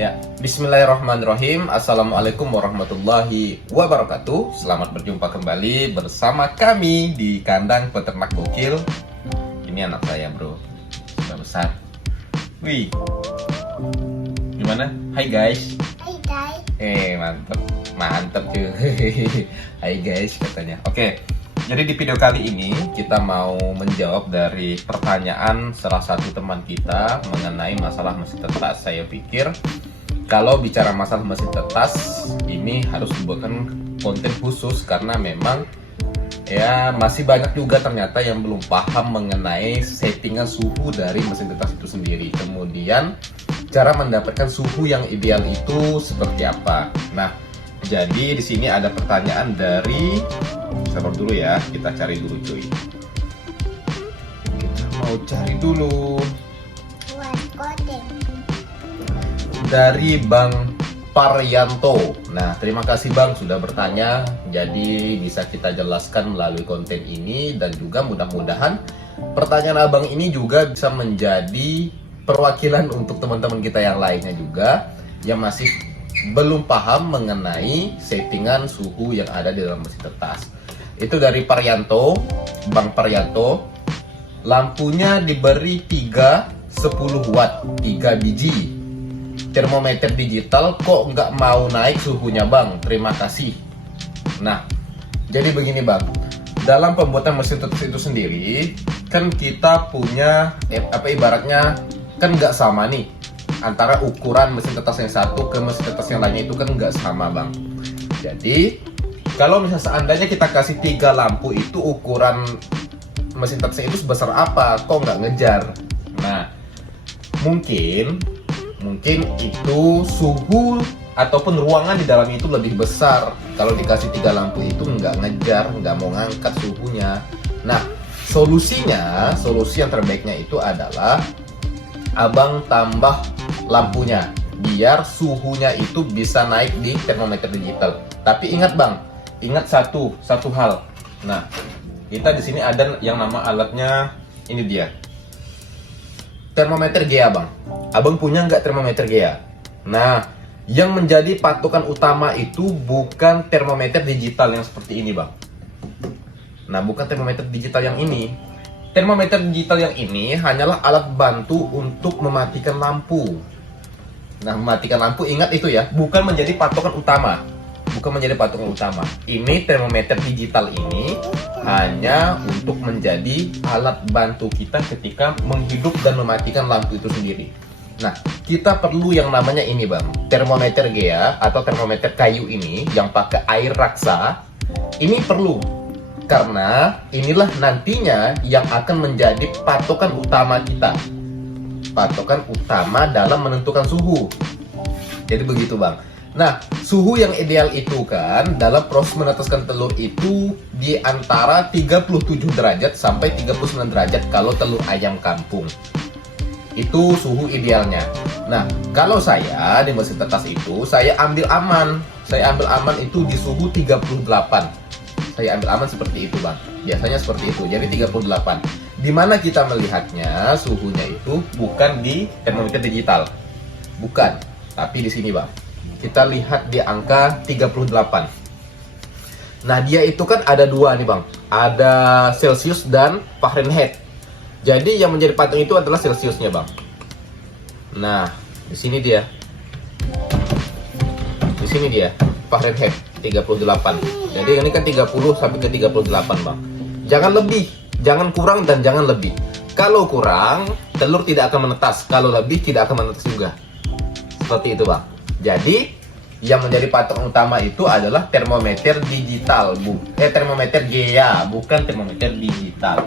Ya, bismillahirrahmanirrahim. Assalamualaikum warahmatullahi wabarakatuh. Selamat berjumpa kembali bersama kami di kandang peternak gokil. Ini anak saya, bro, sudah besar. Wih, gimana? Hai guys. Hai guys. Mantep tuh. Hai guys katanya. Oke, jadi di video kali ini kita mau menjawab dari pertanyaan salah satu teman kita mengenai masalah mesin tetas. Saya pikir kalau bicara masalah mesin tetas ini harus dibuatkan konten khusus karena memang ya masih banyak juga ternyata yang belum paham mengenai settingan suhu dari mesin tetas itu sendiri. Kemudian cara mendapatkan suhu yang ideal itu seperti apa. Nah, jadi di sini ada pertanyaan dari, sabar dulu ya, kita cari dulu cuy. Kita mau cari dulu Buat konten. dari Bang Paryanto. Nah, terima kasih Bang sudah bertanya. Jadi bisa kita jelaskan melalui konten ini dan juga mudah-mudahan pertanyaan Abang ini juga bisa menjadi perwakilan untuk teman-teman kita yang lainnya juga yang masih belum paham mengenai settingan suhu yang ada di dalam mesin tetas. Itu dari Paryanto, Bang Paryanto. Lampunya diberi 10 watt, 3 biji. Termometer digital kok nggak mau naik suhunya Bang? Terima kasih. Nah, jadi begini Bang, dalam pembuatan mesin tetas itu sendiri kan kita punya ibaratnya kan nggak sama nih antara ukuran mesin tetas yang satu ke mesin tetas yang lainnya itu kan nggak sama Bang. Jadi kalau misalnya seandainya kita kasih 3 lampu itu ukuran mesin tetasnya itu sebesar apa? Kok nggak ngejar? Nah, mungkin itu suhu ataupun ruangan di dalamnya itu lebih besar. Kalau dikasih 3 lampu itu nggak ngejar, nggak mau ngangkat suhunya. Nah, solusi yang terbaiknya itu adalah Abang tambah lampunya biar suhunya itu bisa naik di termometer digital. Tapi ingat Bang, ingat satu hal. Nah, kita di sini ada yang nama alatnya, ini dia. Termometer GEA Bang. Abang punya nggak termometer GEA? Nah, yang menjadi patokan utama itu bukan termometer digital yang seperti ini Bang. Nah, bukan termometer digital yang ini. Termometer digital yang ini hanyalah alat bantu untuk mematikan lampu. Nah, mematikan lampu ingat itu ya, bukan menjadi patokan utama. Ini termometer digital ini hanya untuk menjadi alat bantu kita ketika menghidup dan mematikan lampu itu sendiri. Nah, kita perlu yang namanya ini Bang, termometer GEA atau termometer kayu ini yang pakai air raksa. Ini perlu karena inilah nantinya yang akan menjadi patokan utama kita. Patokan utama dalam menentukan suhu. Jadi begitu Bang. Nah, suhu yang ideal itu kan dalam proses menetaskan telur itu di antara 37 derajat sampai 39 derajat kalau telur ayam kampung. Itu suhu idealnya. Nah, kalau saya di mesin tetas itu saya ambil aman. Itu di suhu 38. Saya ambil aman seperti itu Bang. Biasanya seperti itu. Jadi 38. Di mana kita melihatnya suhunya itu bukan di termometer digital. Bukan, tapi di sini Bang. Kita lihat di angka 38. Nah, dia itu kan ada dua nih Bang. Ada Celcius dan Fahrenheit. Jadi yang menjadi patung itu adalah Celciusnya Bang. Nah, di sini dia. Fahrenheit 38. Jadi ini kan 30 sampai ke 38 Bang. Jangan lebih, jangan kurang dan jangan lebih. Kalau kurang, telur tidak akan menetas. Kalau lebih tidak akan menetas juga. Seperti itu Bang. Jadi yang menjadi patokan utama itu adalah termometer digital, termometer GEA, bukan termometer digital.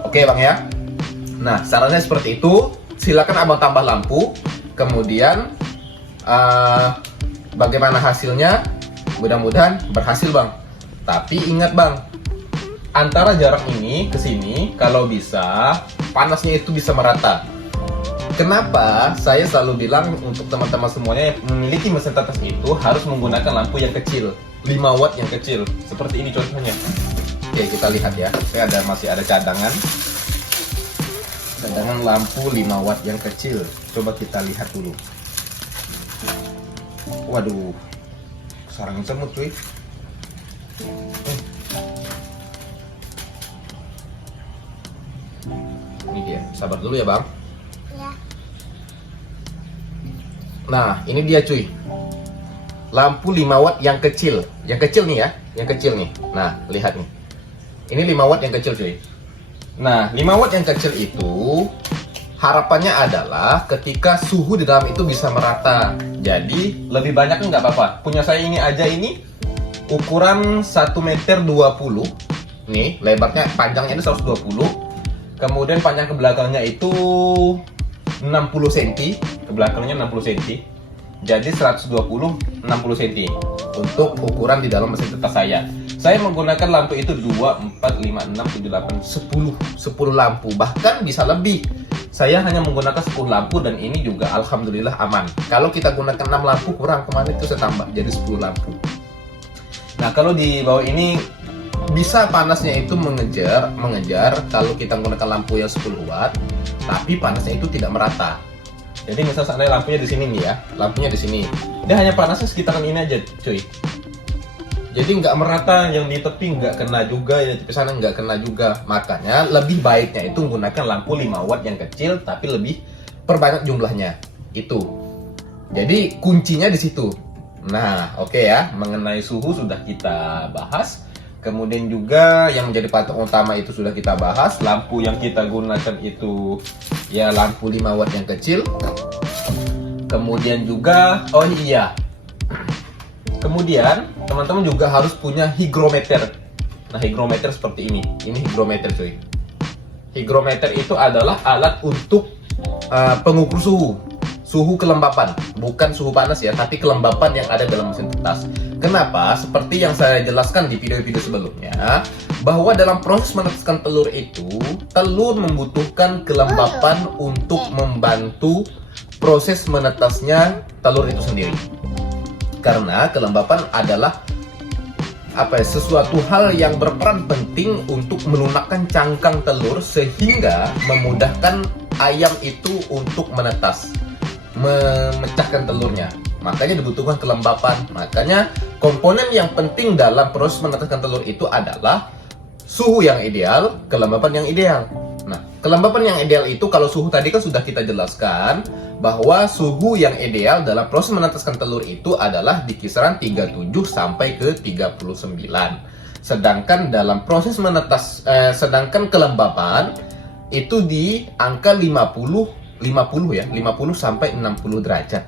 Oke Bang ya. Nah, sarannya seperti itu. Silakan Abang tambah lampu. Kemudian bagaimana hasilnya? Mudah-mudahan berhasil Bang. Tapi ingat Bang, antara jarak ini ke sini kalau bisa panasnya itu bisa merata. Kenapa saya selalu bilang untuk teman-teman semuanya yang memiliki mesin tetas itu harus menggunakan lampu yang kecil, 5 watt yang kecil. Seperti ini contohnya. Oke, kita lihat ya. Masih ada cadangan lampu 5 watt yang kecil. Coba kita lihat dulu. Waduh, sarang semut cuy. Ini dia, sabar dulu ya bang. Ya. Nah, ini dia cuy. Lampu 5 watt yang kecil. Yang kecil nih ya, yang kecil nih. Nah, lihat nih. Ini 5 watt yang kecil cuy. Nah, 5 watt yang kecil itu harapannya adalah ketika suhu di dalam itu bisa merata. Jadi, lebih banyak nggak apa-apa. Punya saya ini aja ini ukuran 1 meter 20. Nih, lebarnya, panjangnya ini 120. Kemudian panjang ke belakangnya itu 60 cm. Ke belakangnya 60 cm. Jadi 120 60 cm untuk ukuran di dalam mesin tetas saya. Saya menggunakan lampu itu 2, 4, 5, 6, 7, 8, 10 lampu. Bahkan bisa lebih. Saya hanya menggunakan 10 lampu dan ini juga alhamdulillah aman. Kalau kita gunakan 6 lampu kurang, kemarin itu saya tambah jadi 10 lampu. Nah, kalau di bawah ini bisa panasnya itu mengejar kalau kita menggunakan lampu yang 10 watt, tapi panasnya itu tidak merata. Jadi misal seandainya lampunya di sini nih ya, lampunya di sini, dia hanya panasnya sekitaran ini aja, cuy. Jadi nggak merata, yang di tepi nggak kena juga, yang di tepi sana nggak kena juga. Makanya lebih baiknya itu menggunakan lampu 5 watt yang kecil, tapi lebih perbanyak jumlahnya. Itu. Jadi kuncinya di situ. Nah, oke ya, mengenai suhu sudah kita bahas. Kemudian juga yang menjadi patok utama itu sudah kita bahas. Lampu yang kita gunakan itu ya lampu 5 watt yang kecil. Kemudian juga, oh iya, kemudian teman-teman juga harus punya hygrometer. Nah, hygrometer seperti ini. Ini hygrometer cuy. Hygrometer itu adalah alat untuk pengukur suhu kelembapan, bukan suhu panas ya, tapi kelembapan yang ada dalam mesin tetas. Kenapa? Seperti yang saya jelaskan di video-video sebelumnya, bahwa dalam proses menetaskan telur itu, telur membutuhkan kelembapan untuk membantu proses menetasnya telur itu sendiri. Karena kelembapan adalah sesuatu hal yang berperan penting untuk melunakkan cangkang telur sehingga memudahkan ayam itu untuk menetas, memecahkan telurnya. Makanya dibutuhkan kelembapan. Makanya komponen yang penting dalam proses menetaskan telur itu adalah suhu yang ideal, kelembapan yang ideal. Nah, kelembapan yang ideal itu kalau suhu tadi kan sudah kita jelaskan bahwa suhu yang ideal dalam proses menetaskan telur itu adalah di kisaran 37 sampai ke 39. Sedangkan dalam proses sedangkan kelembapan itu di angka 50 sampai 60 derajat.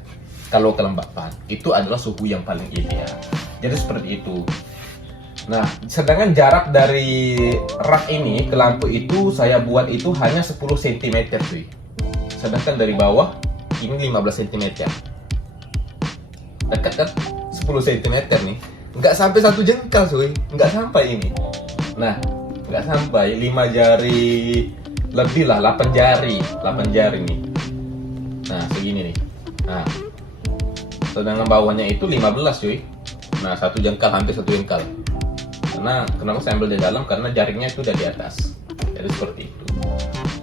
Kalau kelembapan itu adalah suhu yang paling ideal. Jadi seperti itu. Nah, sedangkan jarak dari rak ini ke lampu itu saya buat itu hanya 10 cm cuy. Sedangkan dari bawah ini 15 cm. Dekat kan? 10 cm nih. Nggak sampai 1 jengkal cuy. Nggak sampai ini. Nah, nggak sampai 5 jari lebih lah, 8 jari nih. Nah, segini nih. Nah, sedangkan bawahnya itu 15 cuy. Nah, 1 jengkal, hampir 1 jengkal. Karena kenapa saya ambil di dalam? Karena jaringnya itu udah di atas. Jadi seperti itu.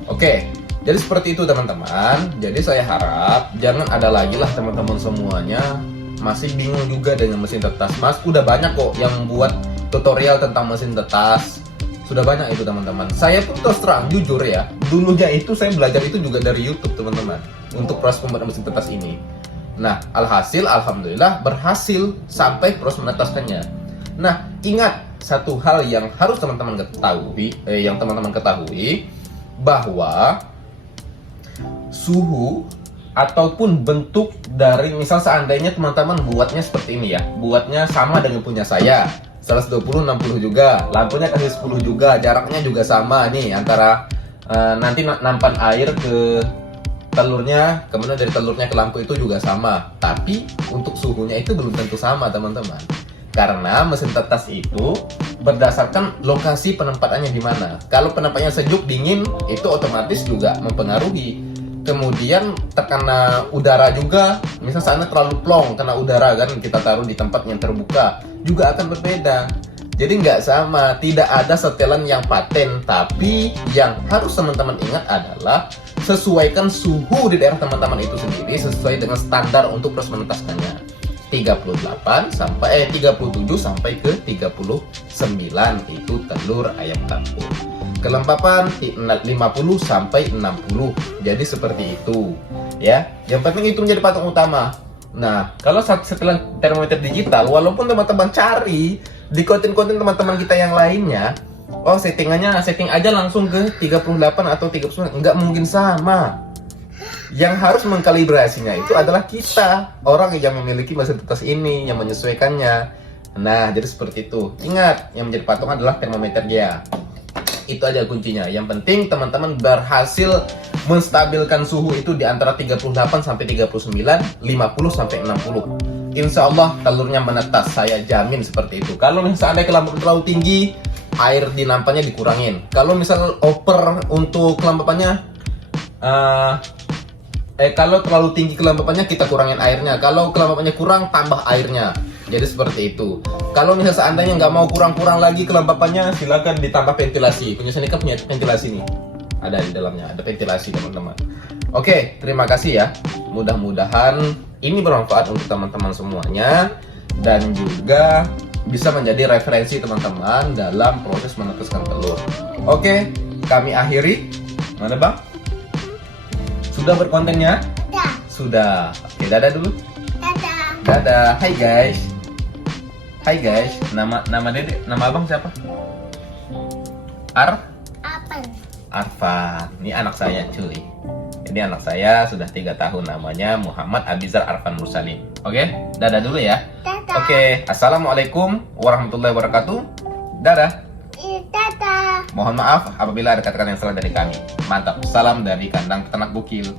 Oke, jadi seperti itu teman-teman. Jadi saya harap jangan ada lagi lah teman-teman semuanya masih bingung juga dengan mesin tetas. Mas, udah banyak kok yang buat tutorial tentang mesin tetas. Sudah banyak itu teman-teman. Saya pun terus terang jujur ya, dulunya itu saya belajar itu juga dari YouTube teman-teman, untuk proses pembuatan mesin tetas ini. Nah, alhasil alhamdulillah berhasil sampai proses menetaskannya. Nah, ingat satu hal yang harus teman-teman ketahui, bahwa suhu ataupun bentuk dari, misal seandainya teman-teman buatnya seperti ini ya, buatnya sama dengan punya saya, 120 60 juga, lampunya kasih 10 juga, jaraknya juga sama nih antara nanti nampan air ke telurnya, kemudian dari telurnya ke lampu itu juga sama. Tapi untuk suhunya itu belum tentu sama teman-teman. Karena mesin tetas itu berdasarkan lokasi penempatannya di mana. Kalau penempatannya sejuk dingin itu otomatis juga mempengaruhi. Kemudian terkena udara juga, misalnya sana terlalu plong kena udara kan, kita taruh di tempat yang terbuka juga akan berbeda. Jadi nggak sama, tidak ada setelan yang paten. Tapi yang harus teman-teman ingat adalah sesuaikan suhu di daerah teman-teman itu sendiri sesuai dengan standar untuk proses menetaskannya. 37 sampai ke 39 itu telur ayam kampung. Kelembapan 50 sampai 60. Jadi seperti itu, ya. Yang penting itu menjadi patokan utama. Nah, kalau setelah termometer digital, walaupun teman-teman cari di konten-konten teman-teman kita yang lainnya, setting aja langsung ke 38 atau 39, nggak mungkin sama. Yang harus mengkalibrasinya itu adalah kita, orang yang memiliki mesin tetes ini, yang menyesuaikannya. Nah, jadi seperti itu. Ingat, yang menjadi patokan adalah termometer dia. Itu aja kuncinya. Yang penting teman-teman berhasil menstabilkan suhu itu di antara 38 sampai 39, 50 sampai 60. Insya Allah telurnya menetas, saya jamin seperti itu. Kalau misalnya kelembapan terlalu tinggi, air di nampannya dikurangin. Kalau misal over untuk kelembapannya, kalau terlalu tinggi kelembapannya kita kurangin airnya. Kalau kelembapannya kurang, tambah airnya. Jadi seperti itu. Kalau misalnya seandainya nggak mau kurang-kurang lagi kelembapannya, silakan ditambah ventilasi. Punya Senika punya ventilasi nih. Ada di dalamnya, ada ventilasi teman-teman. Oke, terima kasih ya. Mudah-mudahan ini bermanfaat untuk teman-teman semuanya dan juga bisa menjadi referensi teman-teman dalam proses menetaskan telur. Oke, kami akhiri. Mana Bang? Sudah berkontennya? Dah. Sudah. Oke, dadah dulu. Dadah. Dadah. Hai guys. Hai guys. Nama Dede, nama Abang siapa? Apel. Arfan. Ini anak saya, cuy. Ini anak saya sudah 3 tahun, namanya Muhammad Abizar Arfan Mursalin. Oke, dadah dulu ya. Dadah. Oke, assalamualaikum warahmatullahi wabarakatuh. Dadah. Dadah. Mohon maaf apabila ada kata-kata yang salah dari kami. Mantap. Salam dari kandang peternak Bukil.